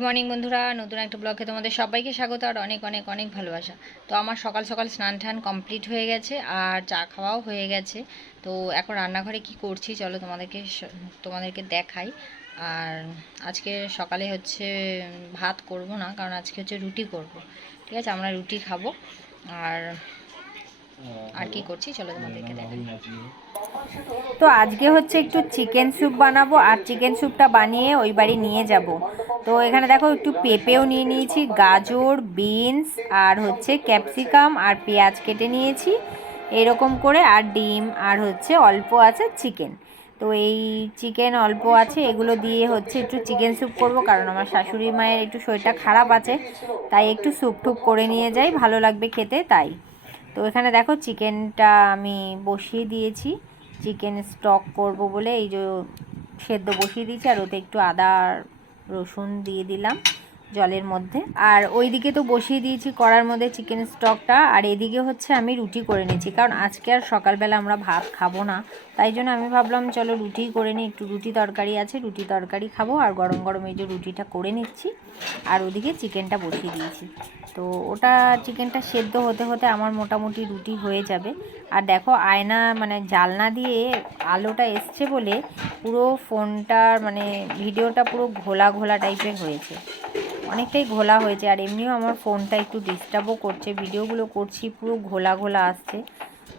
Good morning বন্ধুরা। নতুন একটা ব্লগে তোমাদের সবাইকে স্বাগত আর অনেক অনেক অনেক ভালোবাসা। তো আমার সকাল সকাল স্নান টান কমপ্লিট হয়ে গেছে আর চা খাওয়াও হয়ে গেছে। তো এখন রান্নাঘরে কি করছি চলো তোমাদেরকে তোমাদেরকে দেখাই। আর আজকে সকালে হচ্ছে ভাত করব না কারণ আজকে হচ্ছে রুটি করব। ঠিক আছে? আমরা রুটি খাব। আর আর কি করছি চলো তোমাদেরকে দেখাই। তো আজকে হচ্ছে একটু চিকেন স্যুপ বানাবো আর চিকেন স্যুপটা বানিয়ে ওই বাড়ি নিয়ে যাব। তো এখানে দেখো একটু পেঁপেও নিয়ে নিয়েছি, গাজর বিনস আর হচ্ছে ক্যাপসিকাম আর পেঁয়াজ কেটে নিয়েছি। এরকম করে আর ডিম আর হচ্ছে অল্প আছে চিকেন তো এই চিকেন অল্প আছে, এগুলো দিয়ে হচ্ছে একটু চিকেন স্যুপ করব কারণ আমার শাশুড়ি মায়ের একটু শরীরটা খারাপ আছে, তাই একটু স্যুপ টুপ করে নিয়ে যাই, ভালো লাগবে খেতে তাই। তো এখানে দেখো চিকেনটা আমি বসিয়ে দিয়েছি। চিকেন স্টক করব বলে এই যে সেদ্ধ বসিয়ে দিয়েছি, আর ওতে একটু আদা রসুন দিয়ে দিলাম। জলের মধ্যে। আর ওইদিকে তো বসিয়ে দিয়েছি কড়ার মধ্যে চিকেন স্টকটা আর এদিকে হচ্ছে আমি রুটি করে নিয়েছি, কারণ আজকে আর সকালবেলা আমরা ভাত খাব না। তাই জন্য আমি ভাবলাম, চলো রুটি করে নিই। একটু রুটি তরকারি আছে, রুটি তরকারি খাব। আর গরম গরম এই যে রুটিটা করে নিচ্ছি। আর ওদিকে চিকেনটা বসিয়ে দিয়েছি। তো ওটা চিকেনটা সেদ্ধ হতে হতে আমার মোটামুটি রুটি হয়ে যাবে। আর দেখো, আয়না মানে জালনা দিয়ে আলোটা এসছে বলে পুরো ফোনটার মানে ভিডিওটা পুরো ঘোলা ঘোলা টাইপের হয়েছে। অনেকটাই ঘোলা হয়েছে আর এমনিও আমার ফোনটা একটু ডিস্টার্বও করছে। ভিডিওগুলো করছি, পুরো ঘোলা ঘোলা আসছে।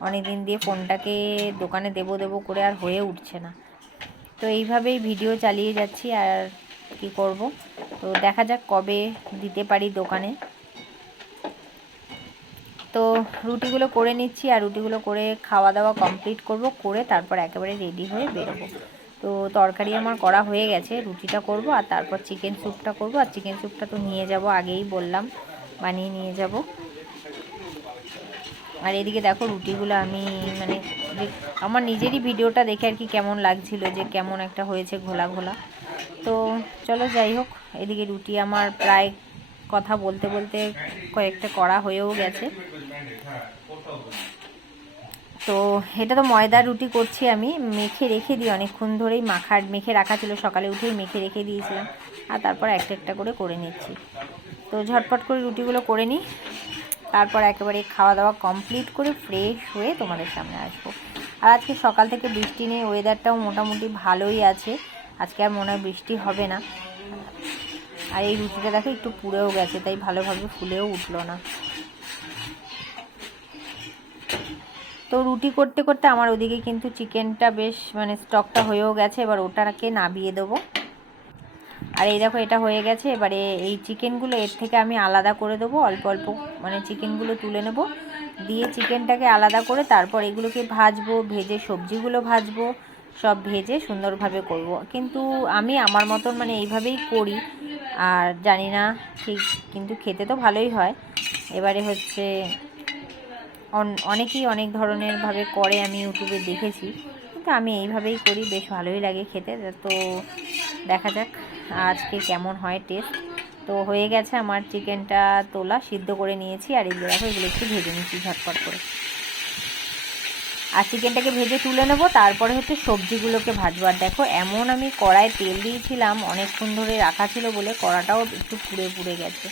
অনেক দিন দিয়ে ফোনটাকে দোকানে দেবো দেবো করে আর হয়ে উঠছে না। তো এইভাবেই ভিডিও চালিয়ে যাচ্ছি আর কি করব। তো দেখা যাক কবে দিতে পারি দোকানে। তো রুটিগুলো করে নিচ্ছি আর রুটিগুলো করে খাওয়া দাওয়া কমপ্লিট করব, করে তারপর একেবারে রেডি হয়ে বেরোবো। তো তরকারি আমার করা হয়ে গেছে, রুটিটা করব আর তারপর চিকেন স্যুপটা করব। আর চিকেন স্যুপটা তো নিয়ে যাব আগেই বললাম, বানিয়ে নিয়ে যাব। আর এদিকে দেখো রুটিগুলো আমি মানে আমার নিজেরই ভিডিওটা দেখে আর কি কেমন লাগছিল, যে কেমন একটা হয়েছে ঘোলা ঘোলা। তো চলো যাই হোক, এদিকে রুটি আমার প্রায় কথা বলতে বলতে কয়েকটা করা হয়েও গেছে। তো এটা তো ময়দার রুটি করছি আমি। মেখে রেখে দিই অনেকক্ষণ ধরেই। মাখার মেখে রাখা ছিল, সকালে উঠেই মেখে রেখে দিয়েছিলাম। আর তারপর একটা একটা করে করে নিচ্ছি। তো ঝটপট করে রুটিগুলো করে নিই। তারপর একেবারে খাওয়া দাওয়া কমপ্লিট করে ফ্রেশ হয়ে তোমাদের সামনে আসব। আর আজকে সকাল থেকে বৃষ্টি নেই ওয়েদারটাও মোটামুটি ভালোই আছে। আজকে আর মনে হয় বৃষ্টি হবে না। আর এই রুটিটা দেখো, একটু পুড়েও গেছে, তাই ভালোভাবে ফুলেও উঠল না। তো রুটি করতে করতে আমার ওদিকে কিন্তু চিকেনটা বেশ মানে স্টকটা হয়েও গেছে, এবার ওটাকে নাবিয়ে দেবো। আর এই দেখো, এটা হয়ে গেছে, এবারে এই চিকেনগুলো এর থেকে আমি আলাদা করে দেবো, অল্প অল্প মানে চিকেনগুলো তুলে নেব। দিয়ে চিকেনটাকে আলাদা করে তারপর এগুলোকে ভাজবো, ভেজে সবজিগুলো ভাজবো, সব ভেজে সুন্দরভাবে করব। কিন্তু আমি আমার মতন মানে এইভাবেই করি, আর জানি না ঠিক, কিন্তু খেতে তো ভালোই হয়। এবারে হচ্ছে অনেকেই অনেক ধরনের ভাবে করে, আমি ইউটিউবে দেখেছি। কিন্তু আমি এইভাবেই করি, বেশ ভালোই লাগে খেতে। তো দেখা যাক আজকে কেমন হয় টেস্ট তো হয়ে গেছে আমার চিকেনটা তোলা, সিদ্ধ করে নিয়েছি, আর এগুলো দেখো, এগুলো একটু ভেজে নিচ্ছি ঝটপট করে। আর চিকেনটাকে ভেজে তুলে নেব, তারপরে হচ্ছে সবজিগুলোকে ভাজবো। আর দেখো, এমন আমি কড়ায় তেল দিয়েছিলাম, অনেকক্ষণ ধরে রাখা ছিল বলে কড়াটাও একটু পুড়ে পুড়ে গেছে।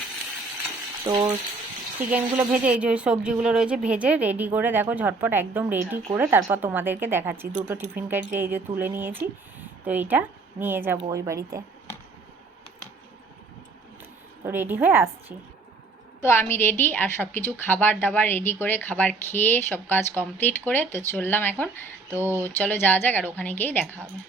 তো চিকেনগুলো ভেজে, এই যে ওই সবজিগুলো রয়েছে ভেজে রেডি করে দেখো, ঝটপট একদম রেডি করে তারপর তোমাদেরকে দেখাচ্ছি। দুটো টিফিন কারিতে এই যে তুলে নিয়েছি, তো এইটা নিয়ে যাব ওই বাড়িতে। তো রেডি হয়ে আসছি। তো আমি রেডি আর সব কিছু খাবার দাবার রেডি করে খাবার খেয়ে সব কাজ কমপ্লিট করে তো চললাম এখন। তো চলো যাওয়া যাক আর ওখানে গিয়েই দেখা হবে।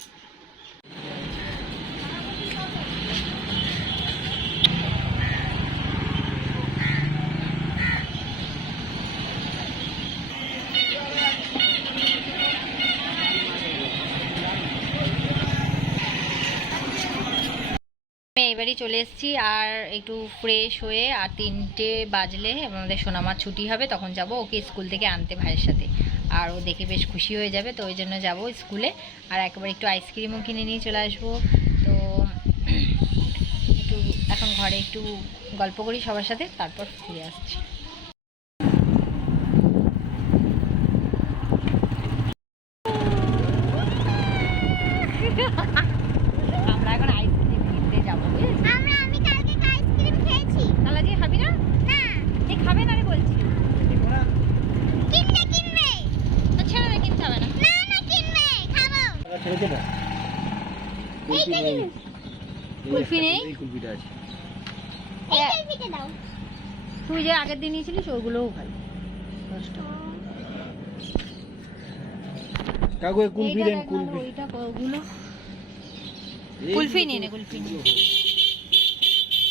আমি এবারই চলে এসেছি আর একটু ফ্রেশ হয়ে আর তিনটে বাজলে আমাদের সোনামার ছুটি হবে, তখন যাব ওকে স্কুল থেকে আনতে ভাইয়ের সাথে। আর ও দেখে বেশ খুশি হয়ে যাবে, তো ওই জন্য যাব স্কুলে। আর একবার একটু আইসক্রিমও কিনে নিয়ে চলে আসব। তো একটু এখন ঘরে একটু গল্প করি সবার সাথে, তারপর ফিরে আসছি আমরা এখন আইসক্রিম কিনতে যাব বুঝেছিস? কুলফি নেই। কুলফি নেই? এই কুলফিটা আছে। তুই যে আগের দিন নিয়েছিলিস ওগুলোও ভালো। কুলফি দেন কুলফি। ওইটা ওগুলো। কুলফি নিয়ে নে কুলফি নিয়ে নে।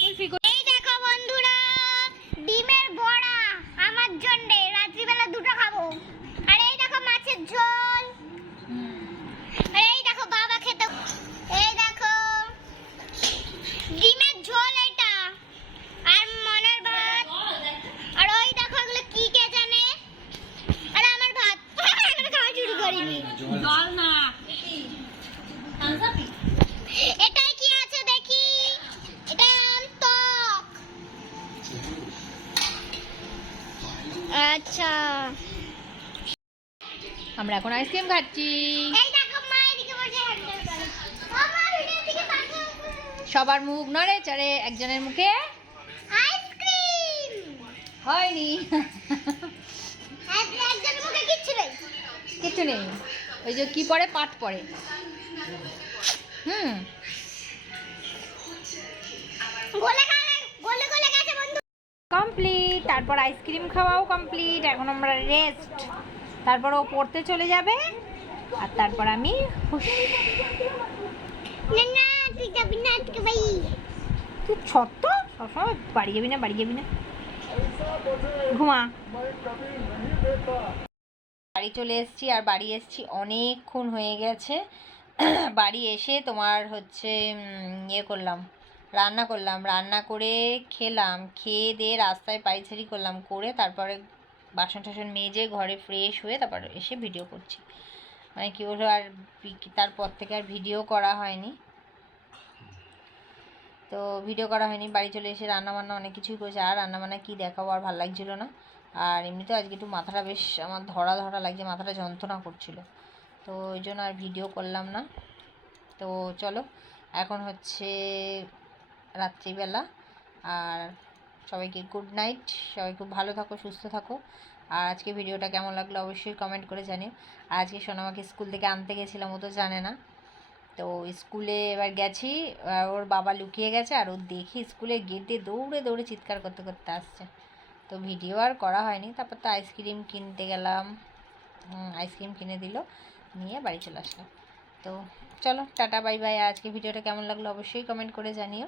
কুলফি কো- এই দেখো বন্ধুরা ডিমের বড়া আমার জন্য রাত্রিবেলা দুটো খাব আর এই দেখো মাছের ঝোল আর এই দেখো বাবা খেতে এই দেখো ডিমের ঝোল এটা আর মনের ভাত আর ওই দেখো এগুলো কি কে জানে আর আমার ভাত এখনও খাওয়া শুরু করিনি এটাই কি আছে দেখি এটা টক আচ্ছা। আমরা এখন আইসক্রিম খাচ্ছি। সবার মুখ নড়ে চড়ে একজনের মুখে হয়নি। কিছু নেই। ওই যে কি পড়ে পাট পড়ে হুম। কমপ্লিট তারপর আইসক্রিম খাওয়াও কমপ্লিট এখন আমরা রেস্ট তারপর ও পড়তে চলে যাবে আর তারপর আমি তুই ছত্ত সবসময় বাড়ি যাবি না বাড়ি যাবি না। ঘুমা। বাড়ি চলে এসেছি আর বাড়ি এসেছি অনেকক্ষণ হয়ে গেছে। বাড়ি এসে তোমার হচ্ছে ইয়ে করলাম। রান্না করলাম, রান্না করে খেলাম, খেয়ে দিয়ে রাস্তায় পাইচারি করলাম, করে তারপরে বাসন টাসন মেজে ঘরে ফ্রেশ হয়ে তারপর এসে ভিডিও করছি। মানে কি বলব, আর তারপর থেকে আর ভিডিও করা হয়নি। তো ভিডিও করা হয়নি, বাড়ি চলে এসে রান্না বান্না অনেক কিছুই করেছে। আর রান্না বান্না কী দেখাবো, আর ভালো লাগছিল না। আর এমনিতেও আজকে একটু মাথাটা বেশ আমার ধরা ধরা লাগছে, মাথাটা যন্ত্রণা করছিল। তো ওই জন্য আর ভিডিও করলাম না। তো চলো, এখন হচ্ছে রাত্রিবেলা। আর সবাইকে গুড নাইট সবাই খুব ভালো থাকো, সুস্থ থাকো। আর আজকে ভিডিওটা কেমন লাগল অবশ্যই কমেন্ট করে জানিও। আর আজকে সোনামাকে স্কুল থেকে আনতে গেছিলাম, ও তো জানে না। তো স্কুলে এবার গেছি ওর বাবা লুকিয়ে গেছে আর ও দেখে স্কুলের গেটে দৌড়ে দৌড়ে চিৎকার করতে করতে আসছে। তো ভিডিও আর করা হয়নি। তারপর তো আইসক্রিম কিনতে গেলাম। আইসক্রিম কিনে দিল, নিয়ে বাড়ি চলে আসলাম। তো চলো, টাটা, বাই বাই। আজকে ভিডিওটা কেমন লাগল অবশ্যই কমেন্ট করে জানিও।